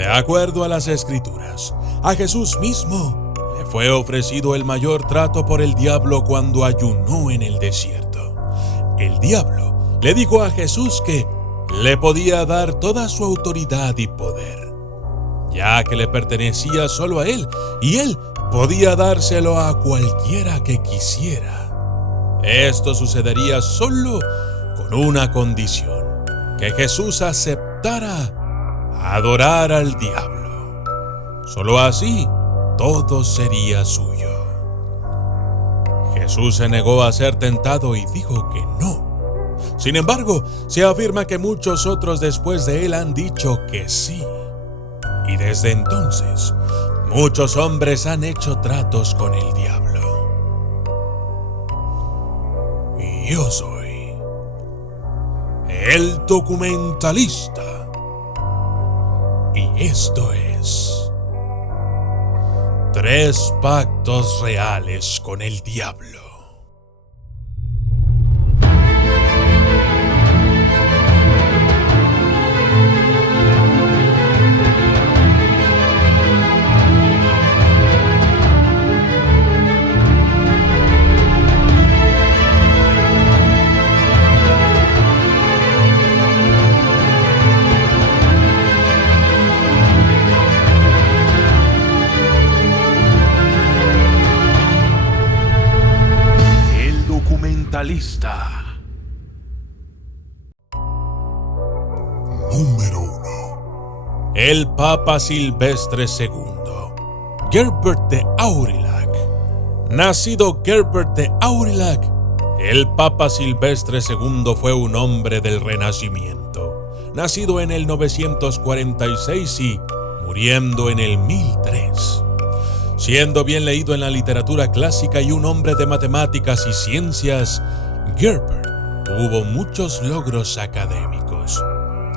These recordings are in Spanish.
De acuerdo a las Escrituras, a Jesús mismo le fue ofrecido el mayor trato por el diablo cuando ayunó en el desierto. El diablo le dijo a Jesús que le podía dar toda su autoridad y poder, ya que le pertenecía solo a él, y él podía dárselo a cualquiera que quisiera. Esto sucedería solo con una condición: que Jesús aceptara adorar al diablo. Solo así todo sería suyo. Jesús se negó a ser tentado y dijo que no. Sin embargo, se afirma que muchos otros después de él han dicho que sí. Y desde entonces, muchos hombres han hecho tratos con el diablo. Y yo soy el documentalista. Y esto es 3 pactos reales con el diablo. Lista. Número 1. El Papa Silvestre II, Gerbert de Aurillac. Nacido Gerbert de Aurillac, el Papa Silvestre II fue un hombre del Renacimiento, nacido en el 946 y muriendo en el 1003. Siendo bien leído en la literatura clásica y un hombre de matemáticas y ciencias, Gerbert tuvo muchos logros académicos.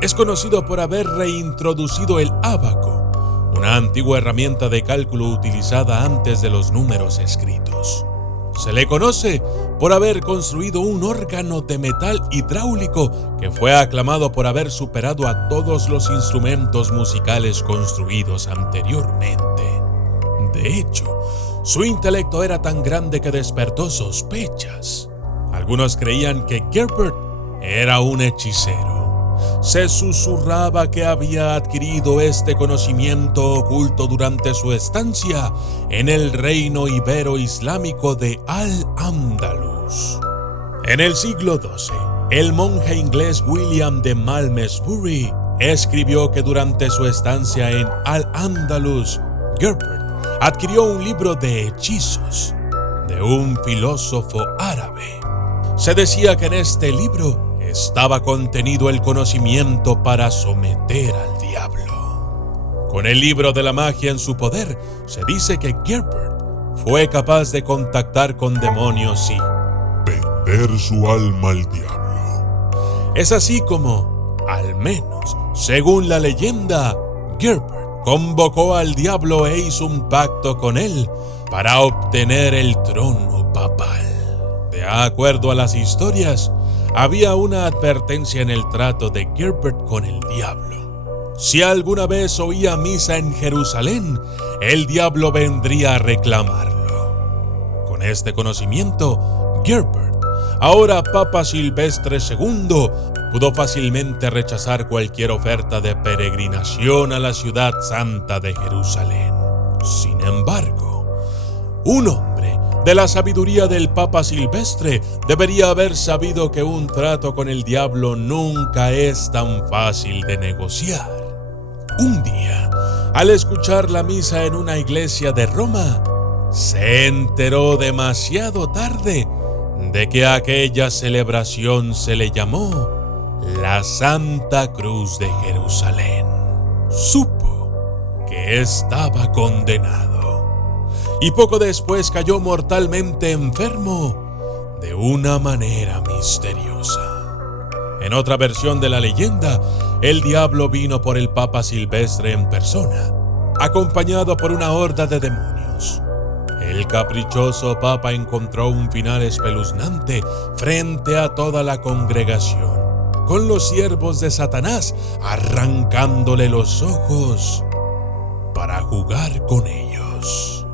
Es conocido por haber reintroducido el ábaco, una antigua herramienta de cálculo utilizada antes de los números escritos. Se le conoce por haber construido un órgano de metal hidráulico que fue aclamado por haber superado a todos los instrumentos musicales construidos anteriormente. De hecho, su intelecto era tan grande que despertó sospechas. Algunos creían que Gerbert era un hechicero. Se susurraba que había adquirido este conocimiento oculto durante su estancia en el reino ibero-islámico de Al-Ándalus. En el siglo XII, el monje inglés William de Malmesbury escribió que durante su estancia en Al-Ándalus, Gerbert adquirió un libro de hechizos de un filósofo árabe. Se decía que en este libro estaba contenido el conocimiento para someter al diablo. Con el libro de la magia en su poder, se dice que Gerbert fue capaz de contactar con demonios y vender su alma al diablo. Es así como, al menos según la leyenda, Gerbert convocó al diablo e hizo un pacto con él para obtener el trono papal. De acuerdo a las historias, había una advertencia en el trato de Gerbert con el diablo. Si alguna vez oía misa en Jerusalén, el diablo vendría a reclamarlo. Con este conocimiento, Gerbert, ahora Papa Silvestre II, pudo fácilmente rechazar cualquier oferta de peregrinación a la ciudad santa de Jerusalén. Sin embargo, un hombre de la sabiduría del Papa Silvestre debería haber sabido que un trato con el diablo nunca es tan fácil de negociar. Un día, al escuchar la misa en una iglesia de Roma, se enteró demasiado tarde de que a aquella celebración se le llamó la Santa Cruz de Jerusalén. Supo que estaba condenado y poco después cayó mortalmente enfermo de una manera misteriosa. En otra versión de la leyenda, el diablo vino por el Papa Silvestre en persona, acompañado por una horda de demonios. El caprichoso Papa encontró un final espeluznante frente a toda la congregación, con los siervos de Satanás arrancándole los ojos para jugar con ellos.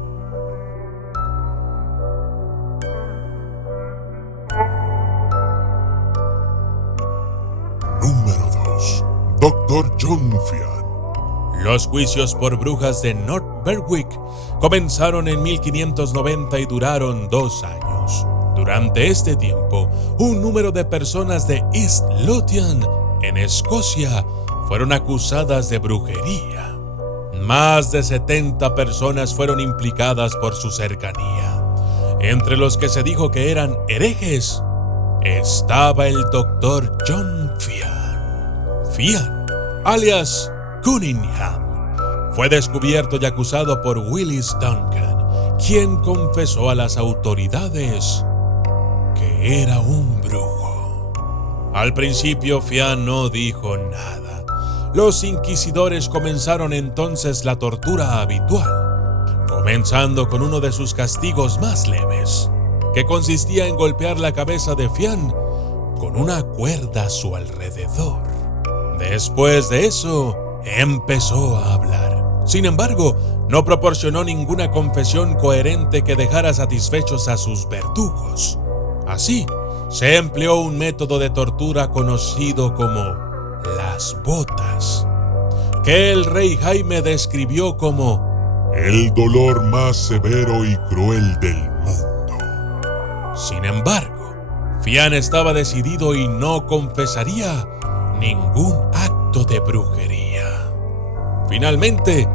Número 2. Dr. John Fian. Los juicios por brujas de North Berwick comenzaron en 1590 y duraron 2 años. Durante este tiempo, un número de personas de East Lothian, en Escocia, fueron acusadas de brujería. Más de 70 personas fueron implicadas por su cercanía. Entre los que se dijo que eran herejes, estaba el Dr. John Fian. Fian, alias Cunningham, fue descubierto y acusado por Willis Duncan, quien confesó a las autoridades que era un brujo. Al principio, Fian no dijo nada. Los inquisidores comenzaron entonces la tortura habitual, comenzando con uno de sus castigos más leves, que consistía en golpear la cabeza de Fian con una cuerda a su alrededor. Después de eso, empezó a hablar. Sin embargo, no proporcionó ninguna confesión coherente que dejara satisfechos a sus verdugos. Así, se empleó un método de tortura conocido como las botas, que el rey Jaime describió como el dolor más severo y cruel del mundo. Sin embargo, Fian estaba decidido y no confesaría ningún acto de brujería. Finalmente,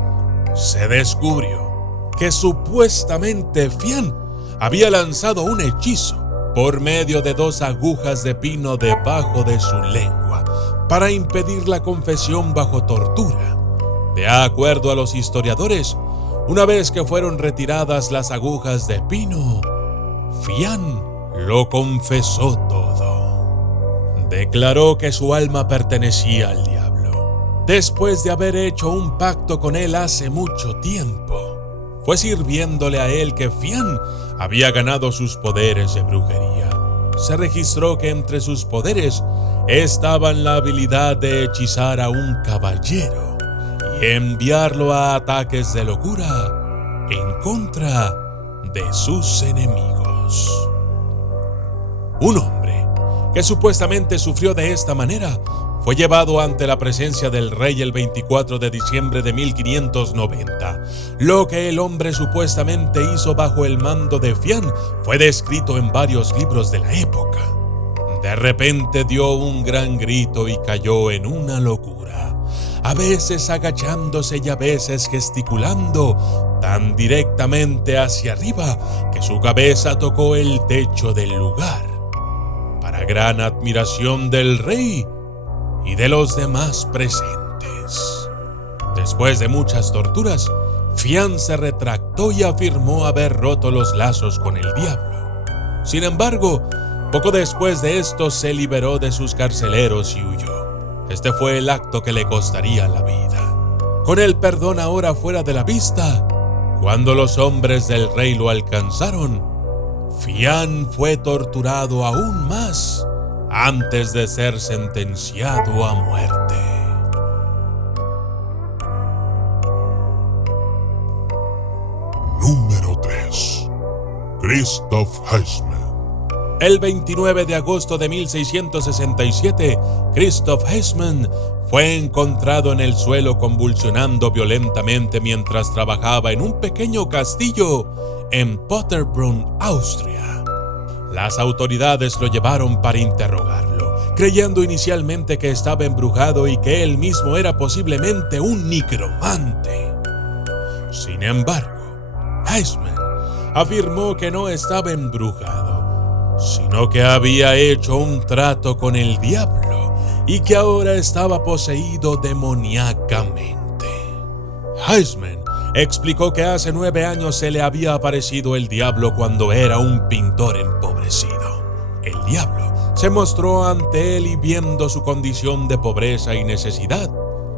se descubrió que supuestamente Fian había lanzado un hechizo por medio de 2 agujas de pino debajo de su lengua para impedir la confesión bajo tortura. De acuerdo a los historiadores, una vez que fueron retiradas las agujas de pino, Fian lo confesó todo. Declaró que su alma pertenecía al diablo, después de haber hecho un pacto con él hace mucho tiempo. Fue sirviéndole a él que Fian había ganado sus poderes de brujería. Se registró que entre sus poderes estaban la habilidad de hechizar a un caballero y enviarlo a ataques de locura en contra de sus enemigos. Un hombre que supuestamente sufrió de esta manera fue llevado ante la presencia del rey el 24 de diciembre de 1590. Lo que el hombre supuestamente hizo bajo el mando de Fian fue descrito en varios libros de la época. De repente dio un gran grito y cayó en una locura, a veces agachándose y a veces gesticulando tan directamente hacia arriba que su cabeza tocó el techo del lugar. Para gran admiración del rey y de los demás presentes. Después de muchas torturas, Fian se retractó y afirmó haber roto los lazos con el diablo. Sin embargo, poco después de esto se liberó de sus carceleros y huyó. Este fue el acto que le costaría la vida. Con el perdón ahora fuera de la vista, cuando los hombres del rey lo alcanzaron, Fian fue torturado aún más antes de ser sentenciado a muerte. Número 3. Christoph Heisman. El 29 de agosto de 1667, Christoph Heisman fue encontrado en el suelo convulsionando violentamente mientras trabajaba en un pequeño castillo en Potterbrunn, Austria. Las autoridades lo llevaron para interrogarlo, creyendo inicialmente que estaba embrujado y que él mismo era posiblemente un necromante. Sin embargo, Heisman afirmó que no estaba embrujado, sino que había hecho un trato con el diablo y que ahora estaba poseído demoníacamente. Heisman explicó que hace 9 años se le había aparecido el diablo cuando era un pintor empobrecido. El diablo se mostró ante él y viendo su condición de pobreza y necesidad,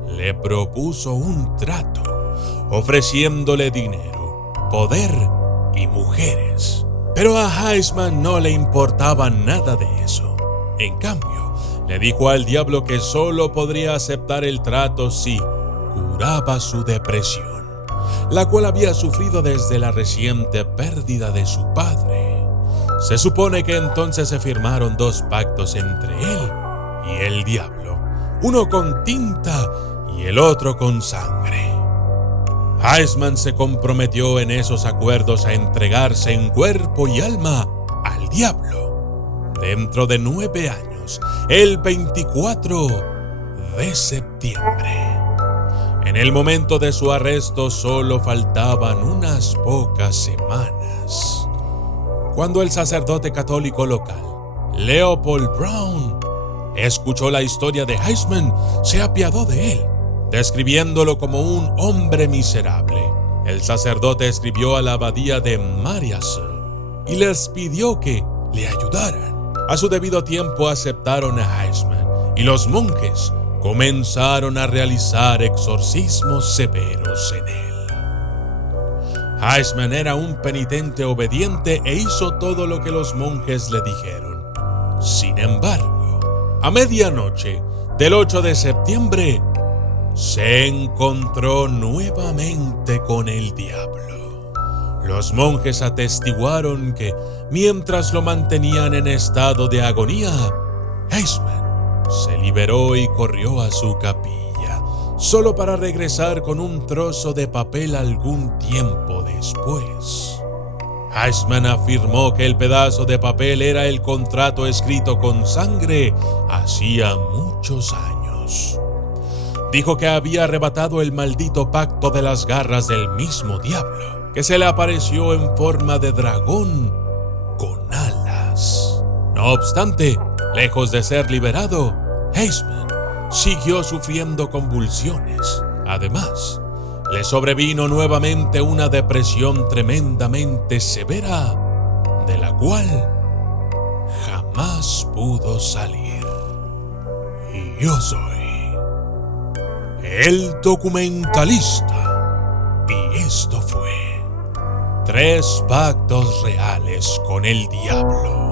le propuso un trato, ofreciéndole dinero, poder y mujeres. Pero a Heisman no le importaba nada de eso. En cambio, le dijo al diablo que solo podría aceptar el trato si curaba su depresión. la cual había sufrido desde la reciente pérdida de su padre. Se supone que entonces se firmaron dos pactos entre él y el diablo, uno con tinta y el otro con sangre. Iceman se comprometió en esos acuerdos a entregarse en cuerpo y alma al diablo dentro de 9 años, el 24 de septiembre. En el momento de su arresto solo faltaban unas pocas semanas, cuando el sacerdote católico local, Leopold Brown, escuchó la historia de Iceman, se apiadó de él, describiéndolo como un hombre miserable. El sacerdote escribió a la abadía de Mariazell y les pidió que le ayudaran. A su debido tiempo aceptaron a Iceman y los monjes comenzaron a realizar exorcismos severos en él. Iceman era un penitente obediente e hizo todo lo que los monjes le dijeron. Sin embargo, a medianoche del 8 de septiembre, se encontró nuevamente con el diablo. Los monjes atestiguaron que, mientras lo mantenían en estado de agonía, Iceman se liberó y corrió a su capilla, solo para regresar con un trozo de papel algún tiempo después. Iceman afirmó que el pedazo de papel era el contrato escrito con sangre hacía muchos años. Dijo que había arrebatado el maldito pacto de las garras del mismo diablo, que se le apareció en forma de dragón con alas. No obstante, lejos de ser liberado, Iceman siguió sufriendo convulsiones. Además, le sobrevino nuevamente una depresión tremendamente severa, de la cual jamás pudo salir. Y yo soy el documentalista, y esto fue 3 pactos reales con el diablo.